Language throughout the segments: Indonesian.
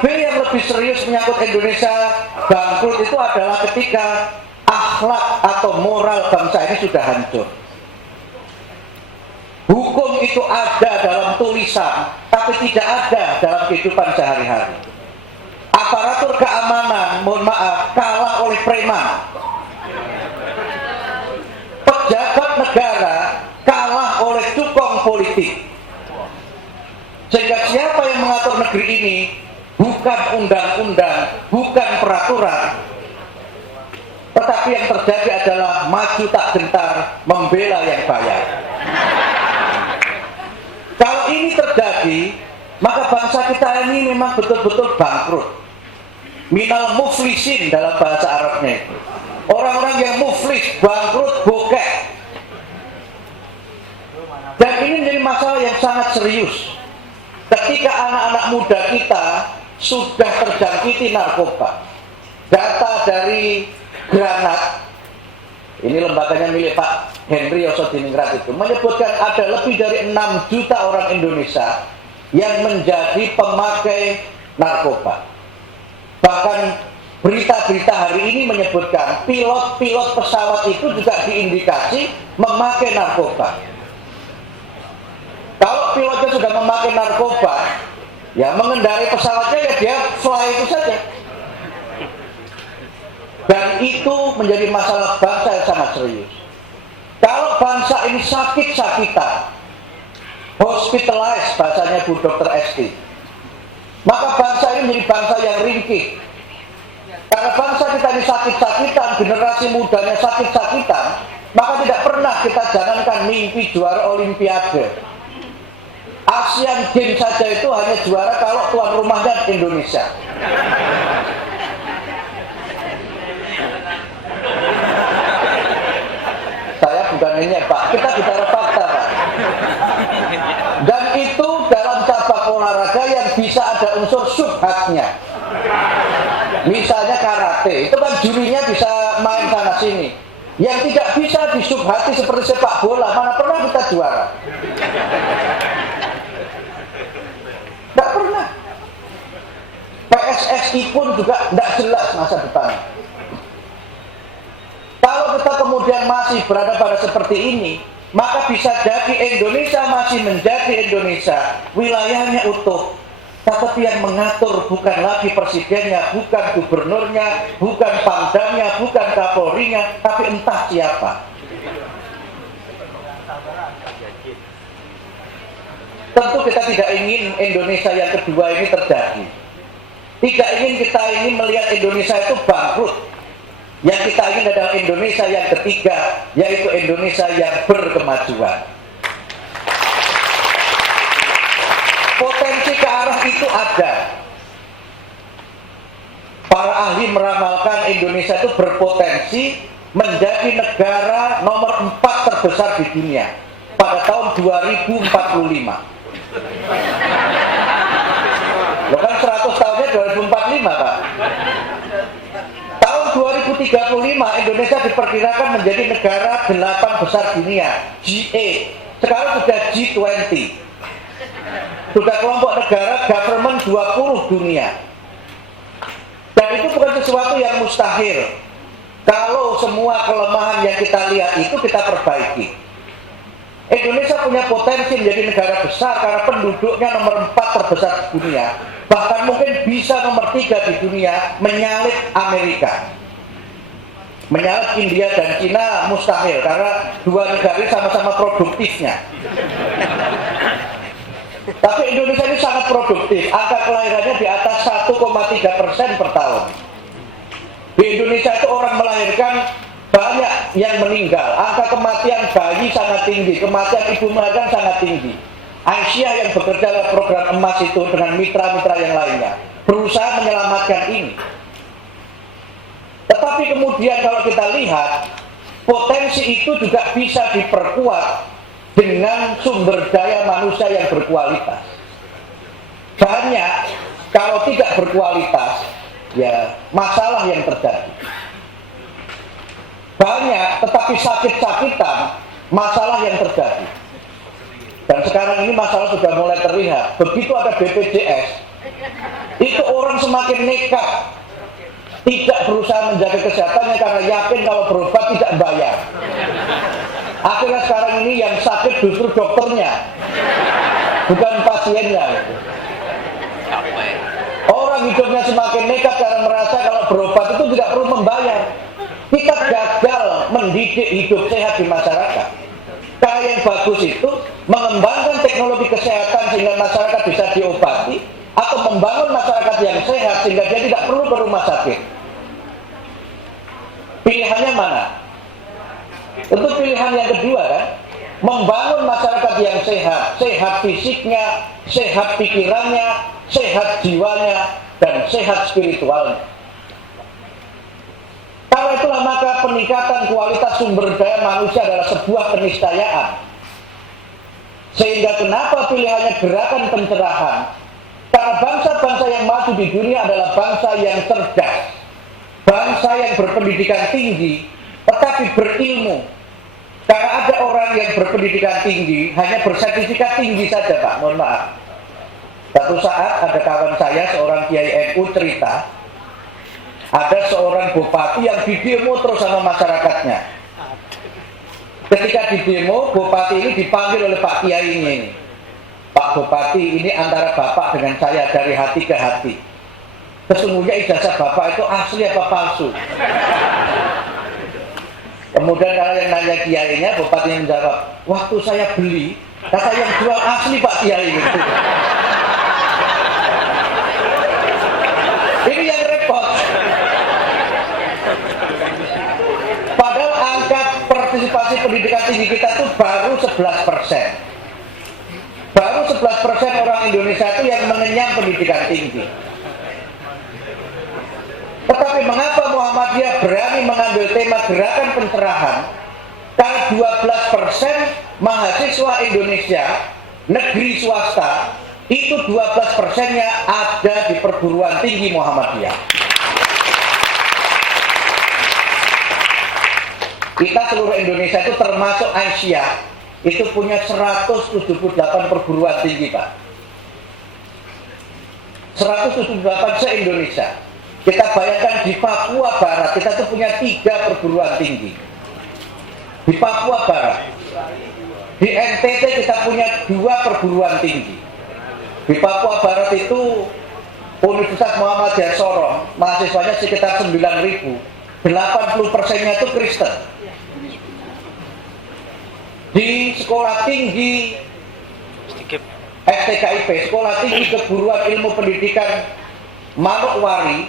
B yang lebih serius menyangkut Indonesia bangkrut itu adalah ketika akhlak atau moral bangsa ini sudah hancur. Hukum itu ada dalam tulisan, tapi tidak ada dalam kehidupan sehari-hari. Aparatur keamanan, mohon maaf, kalah oleh preman. Pejabat negara kalah oleh cukong politik. Sehingga siapa yang mengatur negeri ini bukan undang-undang, bukan peraturan, tetapi yang terjadi adalah maju tak gentar, membela yang bayar. Kalau ini terjadi, maka bangsa kita ini memang betul-betul bangkrut. Minal muflisin dalam bahasa Arabnya itu. Orang-orang yang muflis, bangkrut, bokeh. Dan ini menjadi masalah yang sangat serius. Ketika anak-anak muda kita sudah terjangkiti narkoba. Data dari Granat, ini lembaganya milik Pak Henry Yosodiningrat itu, menyebutkan ada lebih dari 6 juta orang Indonesia yang menjadi pemakai narkoba. Bahkan berita-berita hari ini menyebutkan pilot-pilot pesawat itu juga diindikasi memakai narkoba. Kalau pilotnya sudah memakai narkoba, ya mengendarai pesawatnya ya dia fly itu saja. Dan itu menjadi masalah bangsa yang sangat serius. Kalau bangsa ini sakit-sakitan, hospitalized bahasanya Bu Dr. ST, maka bangsa ini menjadi bangsa yang ringkih. Karena bangsa kita ini sakit-sakitan, generasi mudanya sakit-sakitan, maka tidak pernah kita jangankan mimpi juara Olimpiade. Asian Games saja itu hanya juara kalau tuan rumahnya Indonesia. Saya bukan ini Pak, kita bicara fakta Pak. Dan itu dalam cabang olahraga yang bisa ada unsur subhatnya. Misalnya karate, itu kan jurinya bisa main sana sini. Yang tidak bisa disubhati seperti sepak bola, mana pernah kita juara? Tidak pernah. PSSI pun juga tidak jelas masa depan. Kalau kita kemudian masih berada pada seperti ini, maka bisa jadi Indonesia masih menjadi Indonesia, wilayahnya utuh, tetapi yang mengatur bukan lagi presidennya, bukan gubernurnya, bukan pangdamnya, bukan kapolrinya, tapi entah siapa. Tentu kita tidak ingin Indonesia yang kedua ini terjadi. Tidak ingin kita ini melihat Indonesia itu bangkrut. Yang kita ingin adalah Indonesia yang ketiga, yaitu Indonesia yang berkemajuan. Potensi ke arah itu ada. Para ahli meramalkan Indonesia itu berpotensi menjadi negara nomor 4 terbesar di dunia pada tahun 2045. Loh kan 100 tahunnya 2045 Pak. Tahun 2035 Indonesia diperkirakan menjadi negara 8 besar dunia, G8. Sekarang sudah G20. Sudah kelompok negara government 20 dunia. Dan itu bukan sesuatu yang mustahil. Kalau semua kelemahan yang kita lihat itu kita perbaiki. Indonesia punya potensi menjadi negara besar karena penduduknya nomor 4 terbesar di dunia. Bahkan mungkin bisa nomor 3 di dunia, menyalip Amerika. Menyalip India dan Cina mustahil karena dua negara ini sama-sama produktifnya. Tapi Indonesia ini sangat produktif. Angka kelahirannya di atas 1,3% per tahun. Di Indonesia itu orang melahirkan banyak yang meninggal. Angka kematian bayi sangat tinggi, kematian ibu melahirkan sangat tinggi. Aisyah yang bekerja dalam program emas itu dengan mitra-mitra yang lainnya berusaha menyelamatkan ini. Tetapi kemudian kalau kita lihat, potensi itu juga bisa diperkuat dengan sumber daya manusia yang berkualitas. Banyak, kalau tidak berkualitas, ya masalah yang terjadi. Banyak, tetapi sakit-sakitan, masalah yang terjadi. Dan sekarang ini masalah sudah mulai terlihat. Begitu ada BPJS, itu orang semakin nekat, tidak berusaha menjaga kesehatannya karena yakin kalau berobat tidak bayar. Akhirnya sekarang ini yang sakit justru dokternya, bukan pasiennya. Orang hidupnya semakin nekat karena merasa kalau berobat itu tidak perlu membayar. Kita gagal mendidik hidup sehat di masyarakat. Cara yang bagus itu mengembangkan teknologi kesehatan sehingga masyarakat bisa diobati, atau membangun masyarakat yang sehat sehingga dia tidak perlu ke rumah sakit. Pilihannya mana? Tentu pilihan yang kedua kan, membangun masyarakat yang sehat, sehat fisiknya, sehat pikirannya, sehat jiwanya, dan sehat spiritualnya. Karena itulah maka peningkatan kualitas sumber daya manusia adalah sebuah keniscayaan. Sehingga kenapa pilihannya gerakan pencerahan? Karena bangsa-bangsa yang maju di dunia adalah bangsa yang cerdas, bangsa yang berpendidikan tinggi, tetapi berilmu. Karena ada orang yang berpendidikan tinggi, hanya bersertifikat tinggi saja Pak, mohon maaf. Satu saat ada kawan saya, seorang kiai NU cerita, ada seorang bupati yang didemo terus sama masyarakatnya. Ketika didemo, bupati ini dipanggil oleh Pak Kiai ini. Pak Bupati, ini antara Bapak dengan saya dari hati ke hati. Sesungguhnya ijazah Bapak itu asli apa palsu? Kemudian kalau yang nanya kiainya, Bupati menjawab, waktu saya beli, kata yang jual asli Pak Kiai gitu. Ini yang repot. Padahal angka partisipasi pendidikan tinggi kita itu baru 11%. Baru 11% orang Indonesia itu yang mengenyam pendidikan tinggi. Tetapi mengapa Muhammadiyah berani mengambil tema gerakan pencerahan? Karena 12% mahasiswa Indonesia, negeri swasta, itu 12%-nya ada di perguruan tinggi Muhammadiyah. Kita seluruh Indonesia itu termasuk Asia, itu punya 178 perguruan tinggi Pak. 178 se-Indonesia. Kita bayangkan di Papua Barat, kita tuh punya 3 perguruan tinggi. Di Papua Barat. Di NTT kita punya 2 perguruan tinggi. Di Papua Barat itu Universitas Muhammadiyah Sorong, mahasiswanya sekitar 9.000. 80%-nya itu Kristen. Di sekolah tinggi STKIP, Sekolah Tinggi Keguruan Ilmu Pendidikan Manokwari,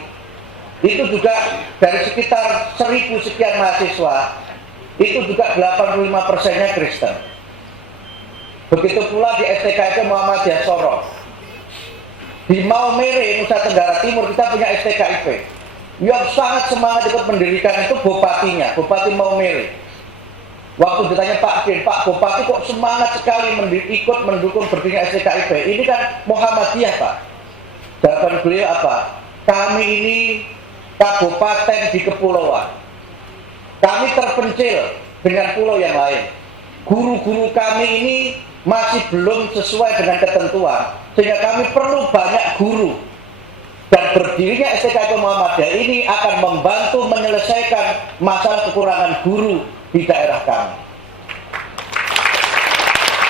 itu juga dari sekitar 1.000 sekian mahasiswa, itu juga 85%-nya Kristen. Begitu pula di STKIP Muhammadiyah Sorong. Di Maumere, Nusa Tenggara Timur, kita punya STKIP. Yang sangat semangat ikut mendirikan itu bupatinya, Bupati Maumere. Waktu ditanya Pak Bupati kok semangat sekali ikut mendukung berdirinya STKIP. Ini kan Muhammadiyah Pak. Jawaban beliau apa? Kami ini kabupaten di kepulauan. Kami terpencil dengan pulau yang lain. Guru-guru kami ini masih belum sesuai dengan ketentuan, sehingga kami perlu banyak guru. Dan berdirinya STKIP Muhammadiyah ini akan membantu menyelesaikan masalah kekurangan guru di daerah kami.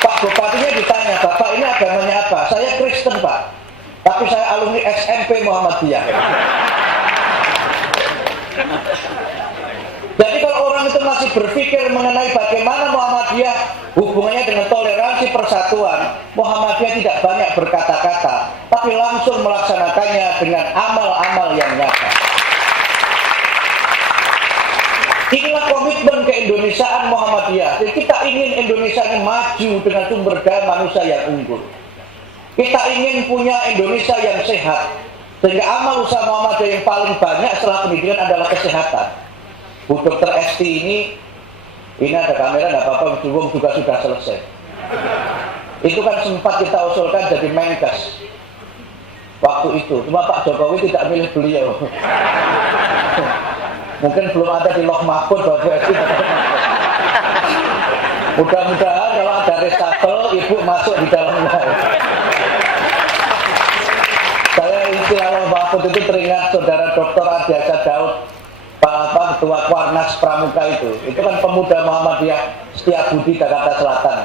Pak Bupatinya ditanya, Bapak ini agamanya apa? Saya Kristen Pak, tapi saya alumni SMP Muhammadiyah. Jadi kalau orang itu masih berpikir mengenai bagaimana Muhammadiyah hubungannya dengan toleransi persatuan, Muhammadiyah tidak banyak berkata-kata, tapi langsung melaksanakannya dengan amal-amal yang nyata. Inilah komitmen keindonesiaan Muhammadiyah. Jadi kita ingin Indonesia ini maju dengan sumber daya manusia yang unggul. Kita ingin punya Indonesia yang sehat. Sehingga amal usaha Muhammadiyah yang paling banyak setelah pendidikan adalah kesehatan. Bu Dr. Esti ini ada kamera, tidak apa-apa, juga sudah selesai. Itu kan sempat kita usulkan jadi Menkes waktu itu. Cuma Pak Jokowi tidak milih beliau. Mungkin belum ada di Loh Mahfud Bapak Esti. Mudah-mudahan kalau ada reshuffle, Ibu masuk di dalamnya. Saya istilah Mahfud itu teringat saudara Dr. Adiasa Daud, Ketua Kuarnas Pramuka itu kan pemuda Muhammadiyah Setiabudi Jakarta Selatan.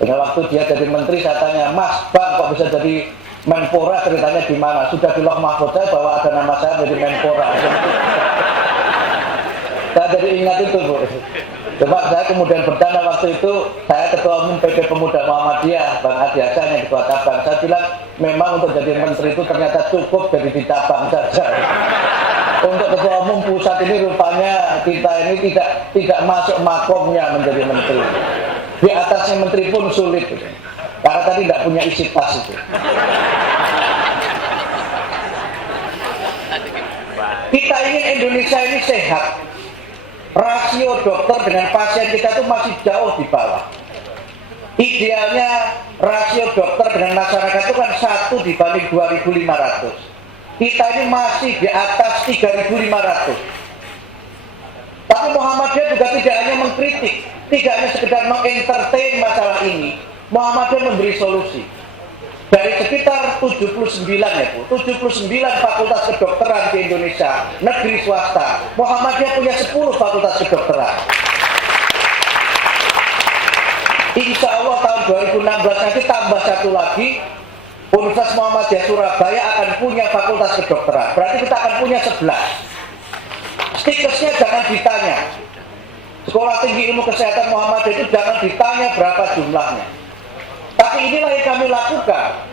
Pada waktu dia jadi menteri saya tanya, Mas, Bang kok bisa jadi Menpora, ceritanya gimana? Sudah di Loh Mahfud saya bahwa ada nama saya menjadi Menpora. Saya jadi ingat itu, Bu. Coba saya kemudian bertanya waktu itu, saya Ketua Umum PP Pemuda Muhammadiyah, Bang Adiasa yang Ketua Cabang. Saya bilang, memang untuk jadi menteri itu ternyata cukup jadi di cabang saja. Untuk Ketua Umum pusat ini rupanya kita ini tidak masuk makomnya menjadi menteri. Di atasnya menteri pun sulit, karena tadi tidak punya isi tas itu. Kita ingin Indonesia ini sehat. Rasio dokter dengan pasien kita itu masih jauh di bawah. Idealnya rasio dokter dengan masyarakat itu kan 1 dibanding 2.500. Kita ini masih di atas 3.500. Tapi Muhammadiyah juga tidak hanya mengkritik, tidak hanya sekedar mengentertain masalah ini. Muhammadiyah memberi solusi. Dari sekitar 79 ya Bu, 79 fakultas kedokteran di Indonesia, negeri swasta, Muhammadiyah punya 10 fakultas kedokteran. Insya Allah tahun 2016 nanti tambah satu lagi, Universitas Muhammadiyah Surabaya akan punya fakultas kedokteran. Berarti kita akan punya 11. Stikersnya jangan ditanya. Sekolah Tinggi Ilmu Kesehatan Muhammadiyah itu jangan ditanya berapa jumlahnya. Tapi inilah yang kami lakukan.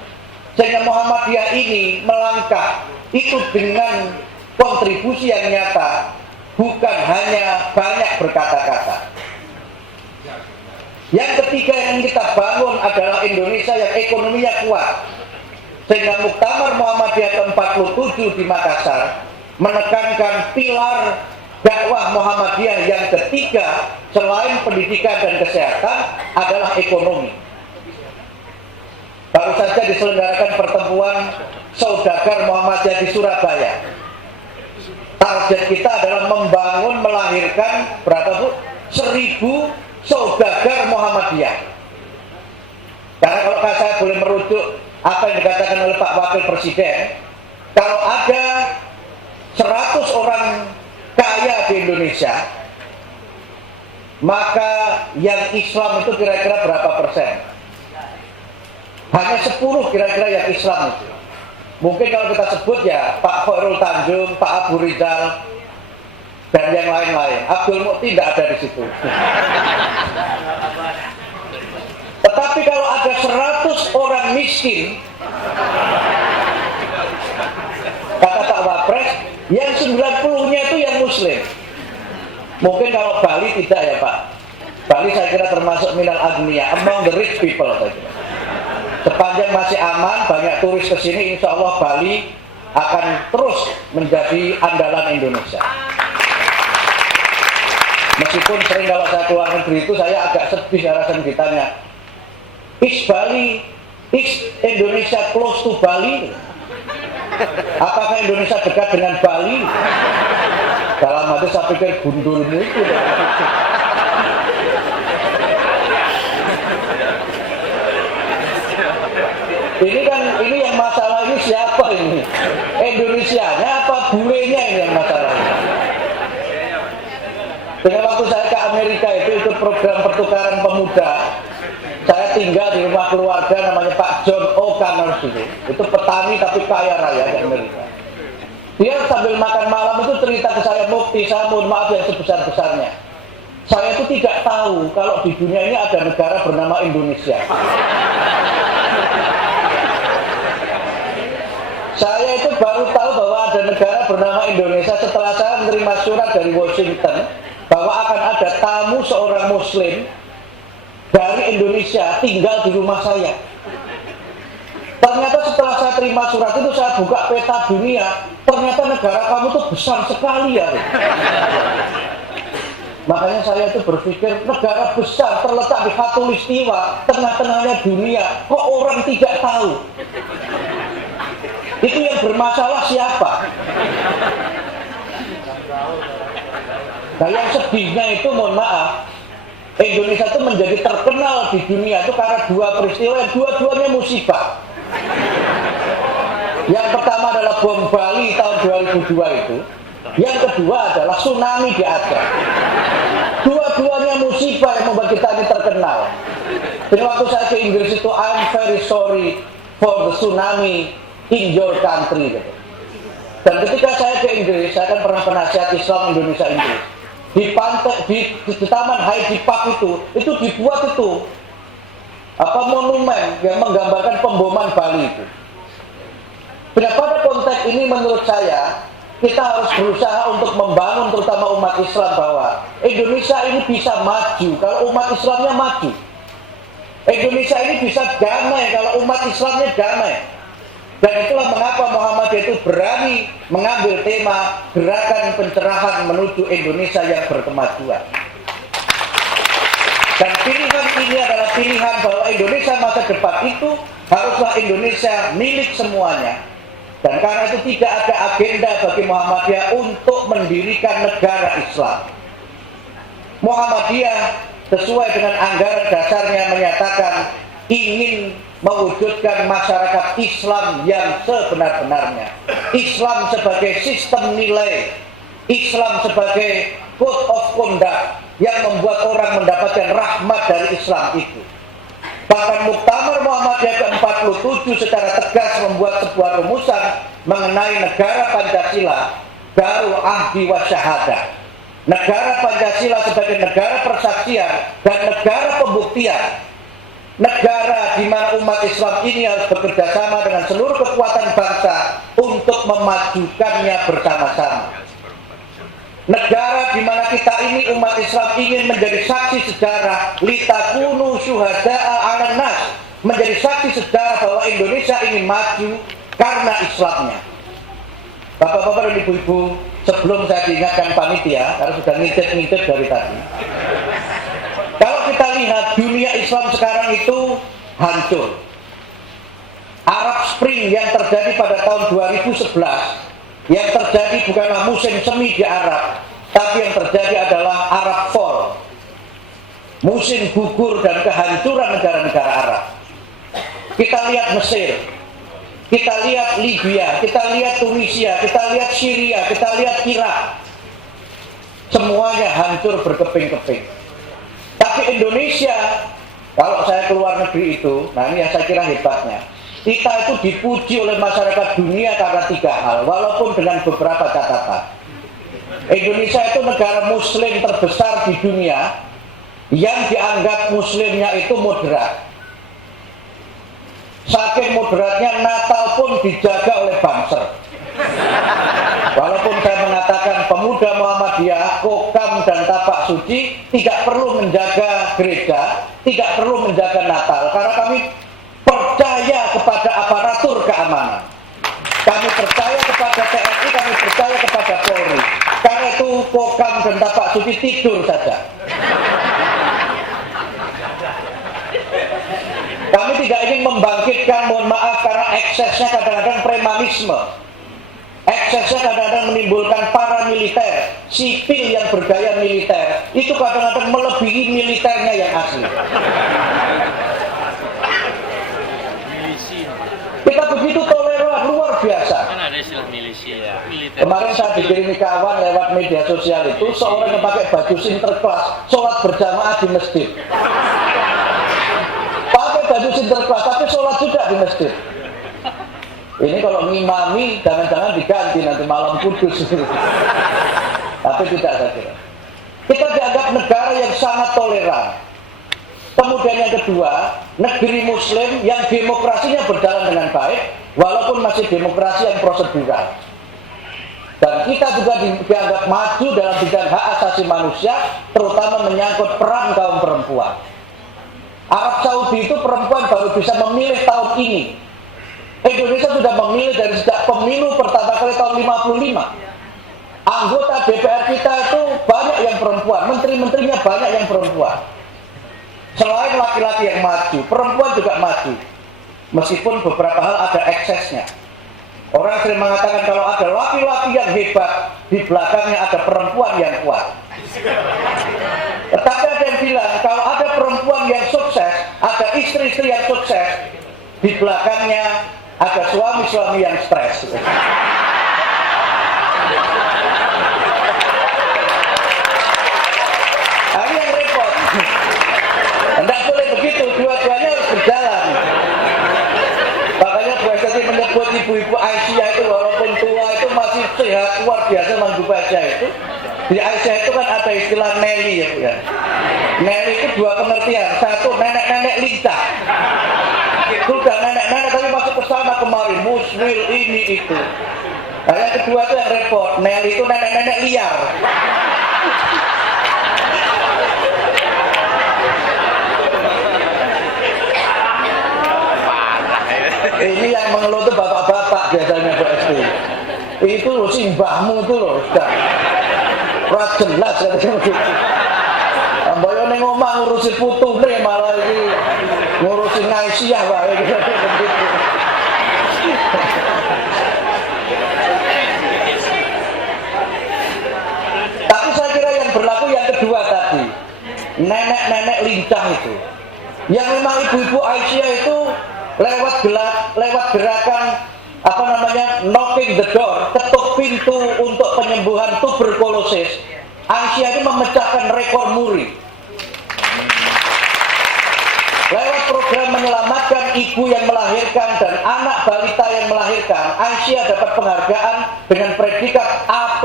Sehingga Muhammadiyah ini melangkah itu dengan kontribusi yang nyata, bukan hanya banyak berkata-kata. Yang ketiga yang kita bangun adalah Indonesia yang ekonominya kuat. Sehingga Muktamar Muhammadiyah ke-47 di Makassar menekankan pilar dakwah Muhammadiyah yang ketiga selain pendidikan dan kesehatan adalah ekonomi. Baru saja diselenggarakan pertemuan saudagar Muhammadiyah di Surabaya. Target kita adalah membangun, melahirkan berapa Bu? 1.000 saudagar Muhammadiyah. Karena kalau saya boleh merujuk apa yang dikatakan oleh Pak Wakil Presiden, kalau ada 100 orang kaya di Indonesia, maka yang Islam itu kira-kira berapa persen? Hanya 10 kira-kira yang Islam itu. Mungkin kalau kita sebut ya Pak Khairul Tanjung, Pak Abu Rizal, dan yang lain-lain. Abdul Mukti tidak ada di situ. Tetapi kalau ada 100 orang miskin, kata Pak Wapres, yang 90-nya itu yang Muslim. Mungkin kalau Bali tidak ya Pak. Bali saya kira termasuk minal agniya, among the rich people saya kira. Sepanjang masih aman, banyak turis ke sini, insya Allah Bali akan terus menjadi andalan Indonesia. Meskipun sering kalau saya keluar negeri itu saya agak sedih saya rasa ditanya, is Bali, is Indonesia close to Bali? Apakah Indonesia dekat dengan Bali? Dalam hati saya pikir gundulmu itu. Ini yang masalah ini siapa ini? Indonesianya apa bulenya ini yang masalah ini? Dengan waktu saya ke Amerika itu ikut program pertukaran pemuda, saya tinggal di rumah keluarga namanya Pak John O'Connor itu petani tapi kaya raya di Amerika. Dia sambil makan malam itu cerita ke saya, Mukti, saya mohon maaf yang sebesar-besarnya. Saya itu tidak tahu kalau di dunia ini ada negara bernama Indonesia. Saya itu baru tahu bahwa ada negara bernama Indonesia setelah saya menerima surat dari Washington bahwa akan ada tamu seorang Muslim dari Indonesia tinggal di rumah saya. Ternyata setelah saya terima surat itu saya buka peta dunia, ternyata negara kamu tuh besar sekali ya. Makanya saya itu berpikir negara besar terletak di khatulistiwa, tengah-tengahnya dunia, kok orang tidak tahu? Itu yang bermasalah siapa? Nah yang sedihnya itu mohon maaf, Indonesia itu menjadi terkenal di dunia itu karena dua peristiwa yang dua-duanya musibah. Yang pertama adalah adalah bom Bali tahun 2002 itu. Yang kedua adalah tsunami di Aceh. Dua-duanya musibah yang membuat kita ini terkenal. Dan waktu saya ke Inggris itu, I'm very sorry for the tsunami in your country. Gitu. Dan ketika saya ke Inggris, saya kan pernah penasihat Islam Indonesia Inggris. Di pantai, di Taman Hyde Park itu dibuat itu monumen yang menggambarkan pemboman Bali itu. Dan pada konteks ini menurut saya kita harus berusaha untuk membangun terutama umat Islam bahwa Indonesia ini bisa maju kalau umat Islamnya maju. Indonesia ini bisa damai kalau umat Islamnya damai. Dan itulah mengapa Muhammadiyah itu berani mengambil tema gerakan pencerahan menuju Indonesia yang berkemajuan. Dan pilihan ini adalah pilihan bahwa Indonesia masa depan itu haruslah Indonesia milik semuanya. Dan karena itu tidak ada agenda bagi Muhammadiyah untuk mendirikan negara Islam. Muhammadiyah sesuai dengan anggaran dasarnya menyatakan ingin mewujudkan masyarakat Islam yang sebenar-benarnya. Islam sebagai sistem nilai, Islam sebagai code of conduct yang membuat orang mendapatkan rahmat dari Islam itu. Bahkan Muktamar Muhammadiyah ke-47 secara tegas membuat sebuah rumusan mengenai negara Pancasila, Darul Ahdi wa Syahadah. Negara Pancasila sebagai negara persaksian dan negara pembuktian. Negara di mana umat Islam ini harus bekerja sama dengan seluruh kekuatan bangsa untuk memajukannya bersama-sama. Negara di mana kita ini umat Islam ingin menjadi saksi sejarah, litakunu syuhada'a 'alan nas, menjadi saksi sejarah bahwa Indonesia ingin maju karena Islamnya. Bapak-bapak dan ibu-ibu, sebelum saya diingatkan panitia, karena sudah ngicet-ngicet dari tadi. Kalau kita lihat dunia Islam sekarang itu hancur. Arab Spring yang terjadi pada tahun 2011, yang terjadi bukanlah musim semi di Arab, tapi yang terjadi adalah Arab Fall. Musim gugur dan kehancuran negara-negara Arab. Kita lihat Mesir, kita lihat Libya, kita lihat Tunisia, kita lihat Syria, kita lihat Irak. Semuanya hancur berkeping-keping. Tapi Indonesia, kalau saya keluar negeri itu, nah ini yang saya kira hebatnya. Kita itu dipuji oleh masyarakat dunia karena 3 hal, walaupun dengan beberapa catatan. Indonesia itu negara muslim terbesar di dunia yang dianggap muslimnya itu moderat. Saking moderatnya Natal pun dijaga oleh Banser. Walaupun saya mengatakan pemuda Muhammadiyah, Kokam dan Tapak Suci tidak perlu menjaga gereja, tidak perlu menjaga Natal, karena kami percaya kepada aparatur keamanan. Kami percaya kepada TNI, kami percaya kepada Polri. Karena itu Kokam dan Tapak Suci tidur saja. Kami tidak ingin membangkitkan, mohon maaf, karena eksesnya kadang-kadang premanisme. Eksesnya kadang-kadang menimbulkan paramiliter, sipil yang bergaya militer. Itu kadang-kadang melebihi militernya yang asli. Kita begitu toleran, luar biasa. Kan ada istilah milisi ya. Militer. Kemarin saya dikirimi kawan lewat media sosial itu, seorang yang pakai baju sinterklas, sholat berjamaah di masjid. Pakai baju sinterklas, tapi sholat juga di masjid. Ini kalau ngimami, jangan-jangan diganti nanti malam kudus. Tapi tidak, saya kira. Kita dianggap negara yang sangat toleran. Kemudian yang kedua, negeri muslim yang demokrasinya berjalan dengan baik, walaupun masih demokrasi yang prosedural. Dan kita juga dianggap maju dalam bidang hak asasi manusia, terutama menyangkut peran kaum perempuan. Arab Saudi itu perempuan baru bisa memilih tahun ini. Indonesia sudah memilih dari sejak pemilu pertama kali tahun 55. Anggota DPR kita itu banyak yang perempuan, menteri-menterinya banyak yang perempuan. Selain laki-laki yang maju, perempuan juga maju. Meskipun beberapa hal ada eksesnya. Orang sering mengatakan kalau ada laki-laki yang hebat, di belakangnya ada perempuan yang kuat. Tetapi ada yang bilang kalau ada perempuan yang sukses, ada istri-istri yang sukses, di belakangnya ada suami-suami yang stres. ibu-ibu Aisyah itu walaupun tua itu masih sehat luar biasa ibu Aisyah itu. Di Aisyah itu kan ada istilah Nelly ya Bu ya. Nelly itu dua pengertian. Satu, nenek-nenek lincah. Sudah nenek-nenek tapi masuk ke sana kemari, muswil ini itu. Nah, yang kedua itu yang repot. Nelly itu nenek-nenek liar. Ini yang mengeluh itu bapak-bapak biasanya Bu SD. Itu loh si mbahmu itu loh sudah. Ras jelas katanya begitu. Amboyo ning omah ngurusi putune malah iki ngurusi Aisyah wae gitu. Tapi saya kira yang berlaku yang kedua tadi. Nenek-nenek lincah itu. Yang memang ibu-ibu Aisyah itu lewat gerakan apa namanya knocking the door, ketuk pintu untuk penyembuhan tuberkulosis. Aisyah ini memecahkan rekor muri. Lewat program menyelamatkan ibu yang melahirkan dan anak balita yang melahirkan, Aisyah dapat penghargaan dengan predikat A+++.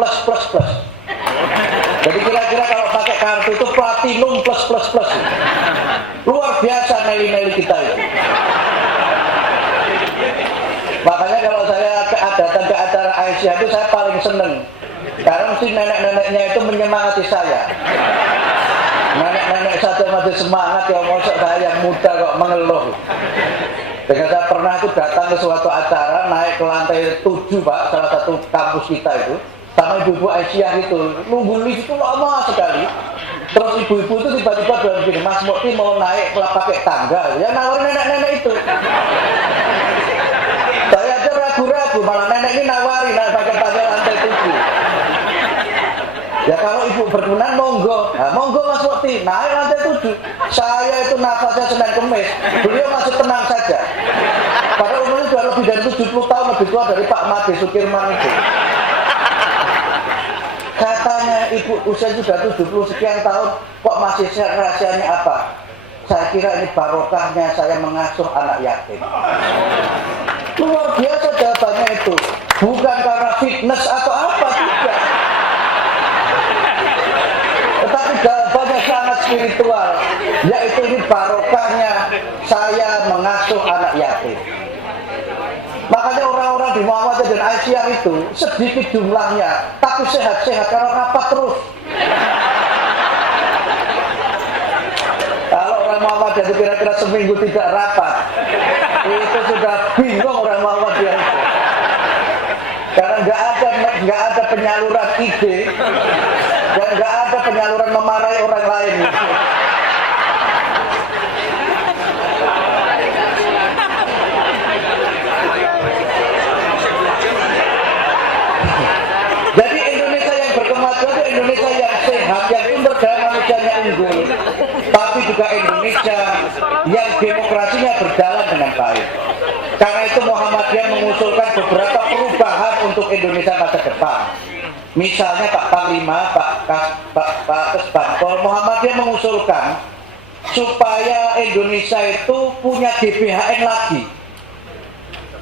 Jadi kira-kira kalau pakai kartu itu platinum plus. Luar biasa Nelly kita itu. Makanya kalau saya datang ke acara Aisyah itu saya paling seneng. Karena si nenek-neneknya itu menyemangati saya. Nenek-nenek saja masih semangat ya, mosok saya yang muda kok mengeluh. Dengan saya pernah itu datang ke suatu acara, naik ke lantai 7 Pak, salah satu kampus kita itu. Sama ibu-ibu Aisyah itu, nunggu lift itu lama sekali. Terus ibu-ibu itu tiba-tiba bilang begini, Mas Mukti mau naik pakai tangga. Ya nawarin nenek-nenek itu. Saya aja ragu-ragu, malah nenek ini nawari naik pakai tangga lantai 7. Ya kalau ibu berkenan monggo. Nah, monggo Mas Mukti, naik lantai 7. Saya itu nafasnya Senin Kemis, beliau masih tenang saja. Padahal umurnya sudah lebih dari 70 tahun, lebih tua dari Pak Made Sukirman itu. Katanya ibu usia sudah 70 sekian tahun, kok masih sehat, rahasianya apa? Saya kira ini barokahnya saya mengasuh anak yatim. Luar biasa jawabannya itu. Bukan karena fitness atau apa, tidak. Tetapi jawabannya sangat spiritual, yaitu ini barokahnya saya mengasuh anak yatim. Makanya orang-orang di Muhammadiyah dan Aisyah itu sedikit jumlahnya, tapi sehat-sehat karena rapat terus. Kalau orang Muhammadiyah itu kira-kira seminggu tidak rapat, itu sudah bingung orang Muhammadiyah itu. Karena nggak ada penyaluran ide dan nggak ada penyaluran memarahi orang lain. Jadi Indonesia yang berkemajuan itu Indonesia yang sehat, yang sumber daya manusianya unggul, tapi juga Indonesia yang demokrasinya berjalan dengan baik. Karena itu Muhammadiyah mengusulkan beberapa perubahan untuk Indonesia masa depan. Misalnya Pak Panglima, Pak Kesbangpol, Muhammadiyah mengusulkan supaya Indonesia itu punya GBHN lagi.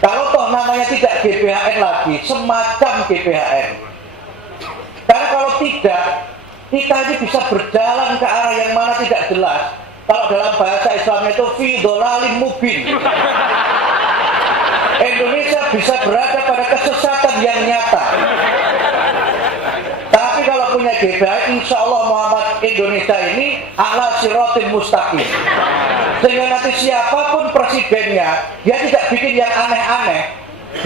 Kalau toh namanya tidak GBHN lagi, semacam GBHN. Karena kalau tidak, kita ini bisa berjalan ke arah yang mana tidak jelas. Kalau dalam bahasa Islamnya itu fi dholalin mubin. Indonesia bisa berada pada kesesatan yang nyata. Tapi kalau punya GBHN, insya Allah Muhammad Indonesia ini ala siratin mustaqim. Sehingga nanti siapapun presidennya, dia tidak bikin yang aneh-aneh.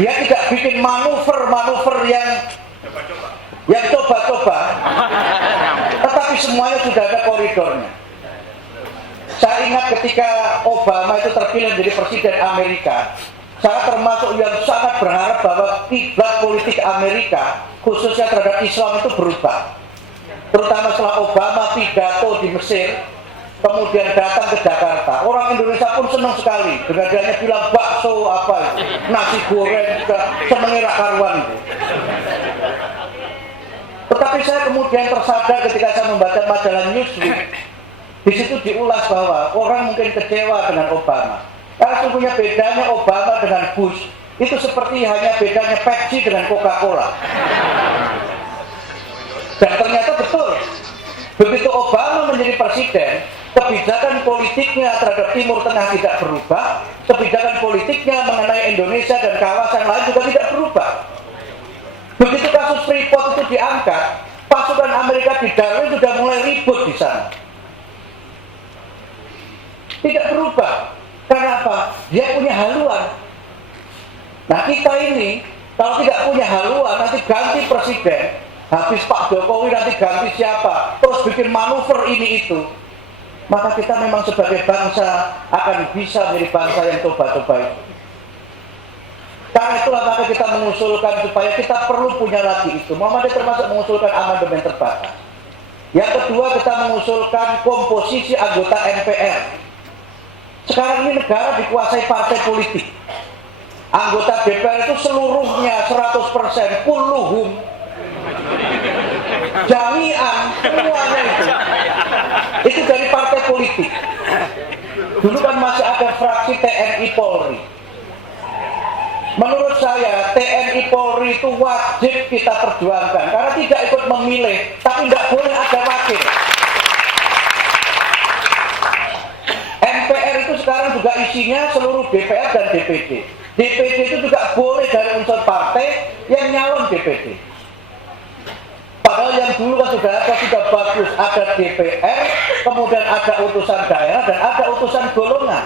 Dia tidak bikin manuver-manuver yang coba-coba. Tetapi semuanya sudah ada koridornya. Saya ingat ketika Obama itu terpilih menjadi presiden Amerika, saya termasuk yang sangat berharap bahwa kiblat politik Amerika, khususnya terhadap Islam itu berubah. Terutama setelah Obama pidato di Mesir, kemudian datang ke Jakarta. Orang Indonesia pun senang sekali. Dengan dia bilang bakso apa itu, nasi goreng, semengira karuan itu. Tetapi saya kemudian tersadar ketika saya membaca majalah Newsweek, di situ diulas bahwa orang mungkin kecewa dengan Obama. Karena sesungguhnya bedanya Obama dengan Bush, Itu seperti hanya bedanya Pepsi dengan Coca-Cola. Dan ternyata betul, begitu Obama menjadi presiden, kebijakan politiknya terhadap Timur Tengah tidak berubah, kebijakan politiknya mengenai Indonesia dan kawasan lain juga tidak berubah. Begitu kasus Freeport itu diangkat, pasukan Amerika di Darwin sudah mulai ribut di sana. Tidak berubah. Karena apa? Dia punya haluan. Nah kita ini, kalau tidak punya haluan, nanti ganti presiden, habis Pak Jokowi nanti ganti siapa, terus bikin manuver ini itu, maka kita memang sebagai bangsa akan bisa menjadi bangsa yang coba-coba itu. Karena itulah maka kita mengusulkan supaya kita perlu punya lagi itu. Muhammadiyah termasuk mengusulkan amandemen terbatas. Yang kedua, kita mengusulkan komposisi anggota MPR. Sekarang ini negara dikuasai partai politik. Anggota DPR itu seluruhnya 100% kulluhum jami'an, semuanya itu dari partai politik. Dulu kan masih ada fraksi TNI Polri. Menurut saya TNI Polri itu wajib kita perjuangkan karena tidak ikut memilih, tapi tidak boleh ada wakil. MPR itu sekarang juga isinya seluruh DPR dan DPD. DPD itu juga boleh dari unsur partai yang nyalon DPD. Padahal yang dulu kan sudah bagus, ada DPR, kemudian ada utusan daerah dan ada utusan golongan.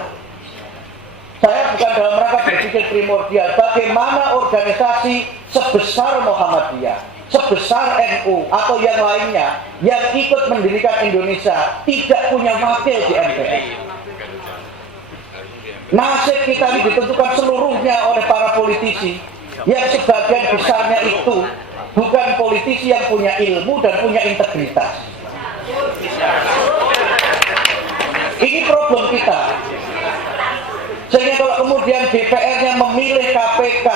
Saya bukan dalam rangka berpikir primordial, bagaimana organisasi sebesar Muhammadiyah, sebesar NU atau yang lainnya yang ikut mendirikan Indonesia tidak punya wakil di MPR. Nasib kita ini ditentukan seluruhnya oleh para politisi yang sebagian besarnya itu bukan politisi yang punya ilmu dan punya integritas. Ini problem kita. Sehingga kalau kemudian DPR-nya memilih KPK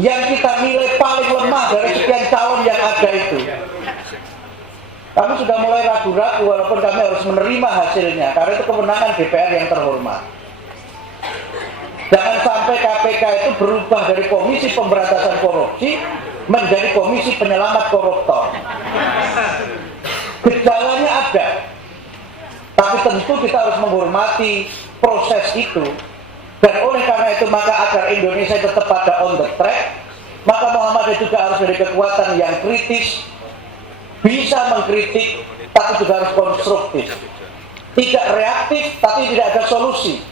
yang kita nilai paling lemah dari sekian calon yang ada itu, kami sudah mulai ragu-ragu walaupun kami harus menerima hasilnya karena itu kewenangan DPR yang terhormat. Jangan sampai KPK itu berubah dari Komisi Pemberantasan Korupsi menjadi Komisi Penyelamat Koruptor. Gejalanya ada, tapi tentu kita harus menghormati proses itu. Dan oleh karena itu maka agar Indonesia tetap pada on the track, maka Muhammadiyah juga harus menjadi kekuatan yang kritis, bisa mengkritik, tapi juga harus konstruktif. Tidak reaktif, tapi tidak ada solusi.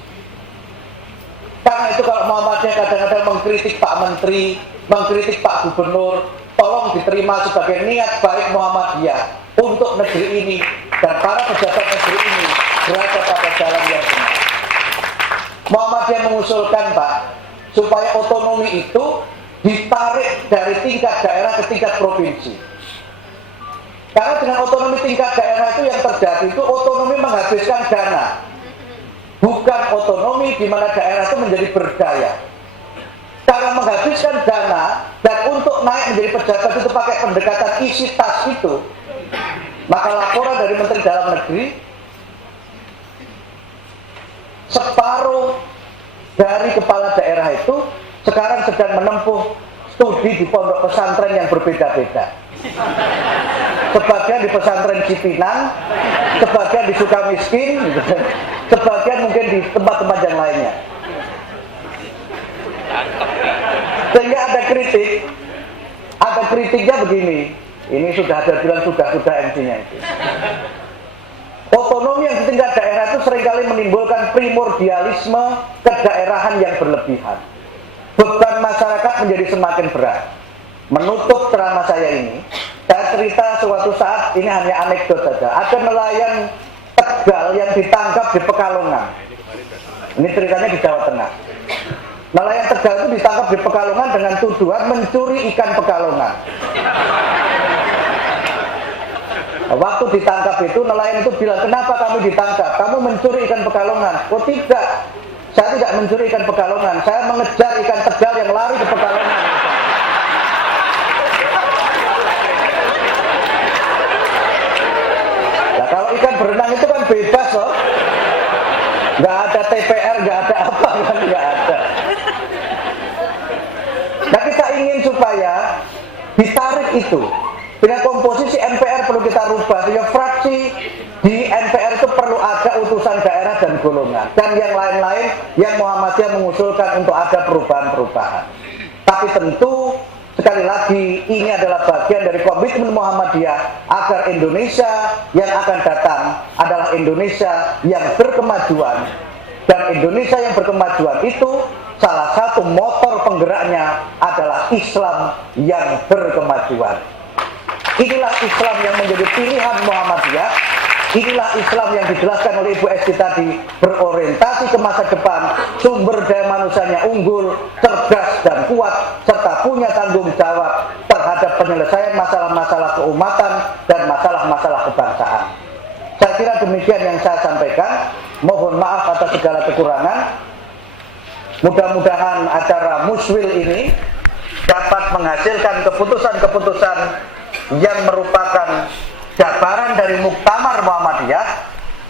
Karena itu kalau Muhammadiyah kadang-kadang mengkritik Pak Menteri, mengkritik Pak Gubernur, tolong diterima sebagai niat baik Muhammadiyah untuk negeri ini dan para pejabat negeri ini berada pada jalan yang benar. Muhammadiyah mengusulkan Pak, supaya otonomi itu ditarik dari tingkat daerah ke tingkat provinsi. Karena dengan otonomi tingkat daerah itu yang terjadi itu otonomi menghabiskan dana. Bukan otonomi di mana daerah itu menjadi berdaya. Cara menghabiskan dana dan untuk naik menjadi pejabat itu pakai pendekatan isi tas itu, maka laporan dari Menteri Dalam Negeri, separuh dari kepala daerah itu sekarang sedang menempuh studi di pondok pesantren yang berbeda-beda. Sebagian di pesantren Cipinang, sebagian di Sukamiskin, sebagian mungkin di tempat-tempat yang lainnya. Sehingga ada kritiknya begini. Ini sudah ada bilang sudah MC-nya itu. Otonomi yang di tingkat daerah itu seringkali menimbulkan primordialisme kedaerahan yang berlebihan. Beban masyarakat menjadi semakin berat. Menutup ceramah saya ini, saya cerita suatu saat, ini hanya anekdot saja. Ada nelayan Tegal yang ditangkap di Pekalongan. Ini ceritanya di Jawa Tengah. Nelayan Tegal itu ditangkap di Pekalongan dengan tuduhan mencuri ikan Pekalongan. Waktu ditangkap itu, nelayan itu bilang, kenapa kamu ditangkap? Kamu mencuri ikan Pekalongan. Oh tidak, saya tidak mencuri ikan Pekalongan. Saya mengejar ikan Tegal yang lari ke Pekalongan. Nah, kalau ikan berenang itu kan bebas loh. Nggak ada TPR, nggak ada apa kan, nggak ada. ingin supaya ditarik itu. Dengan komposisi MPR perlu kita rubah, sehingga fraksi di MPR itu perlu ada utusan daerah dan golongan, dan yang lain-lain yang Muhammadiyah mengusulkan untuk ada perubahan-perubahan. Tapi tentu sekali lagi ini adalah bagian dari komitmen Muhammadiyah agar Indonesia yang akan datang adalah Indonesia yang berkemajuan, dan Indonesia yang berkemajuan itu salah satu motor penggeraknya adalah Islam yang berkemajuan. Inilah Islam yang menjadi pilihan Muhammadiyah. Inilah Islam yang dijelaskan oleh Ibu Esti tadi, berorientasi ke masa depan, sumber daya manusianya unggul, cerdas dan kuat, serta punya tanggung jawab terhadap penyelesaian masalah-masalah keumatan dan masalah-masalah kebangsaan. Saya kira demikian yang saya sampaikan. Mohon maaf atas segala kekurangan. Mudah-mudahan acara Muswil ini dapat menghasilkan keputusan-keputusan yang merupakan jabaran dari Muktamar Muhammadiyah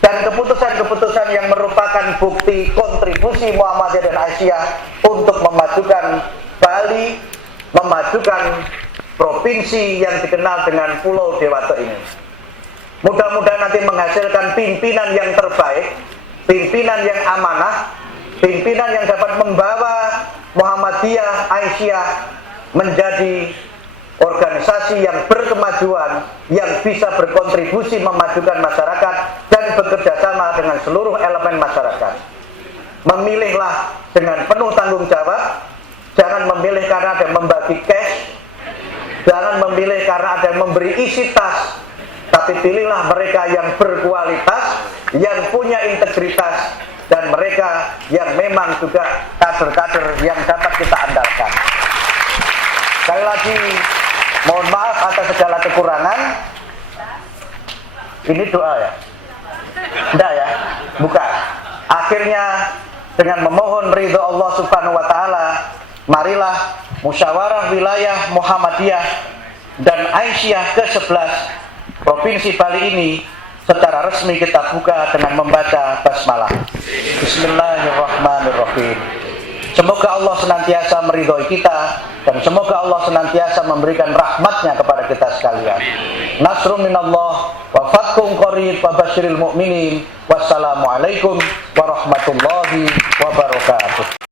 dan keputusan-keputusan yang merupakan bukti kontribusi Muhammadiyah dan Aisyah untuk memajukan Bali, memajukan provinsi yang dikenal dengan Pulau Dewata ini. Mudah-mudahan nanti menghasilkan pimpinan yang terbaik, pimpinan yang amanah, pimpinan yang dapat membawa Muhammadiyah, Aisyah menjadi organisasi yang berkemajuan, yang bisa berkontribusi memajukan masyarakat dan bekerja sama dengan seluruh elemen masyarakat. Memilihlah dengan penuh tanggung jawab, jangan memilih karena ada yang membagi cash, jangan memilih karena ada yang memberi isi tas, tapi pilihlah mereka yang berkualitas, yang punya integritas, dan mereka yang memang juga kader-kader yang dapat kita andalkan. Sekali lagi, mohon maaf atas segala kekurangan. Ini doa ya? Tidak ya? Bukan. Akhirnya dengan memohon ridho Allah Subhanahu wa taala, marilah musyawarah wilayah Muhammadiyah dan Aisyah ke-11 Provinsi Bali ini secara resmi kita buka dengan membaca basmalah. Bismillahirrahmanirrahim. Semoga Allah senantiasa meridhoi kita, dan semoga Allah senantiasa memberikan rahmatnya kepada kita sekalian. Nasrun minallah wa fathun qarib wa basyiril mu'minin. Wassalamualaikum warahmatullahi wabarakatuh.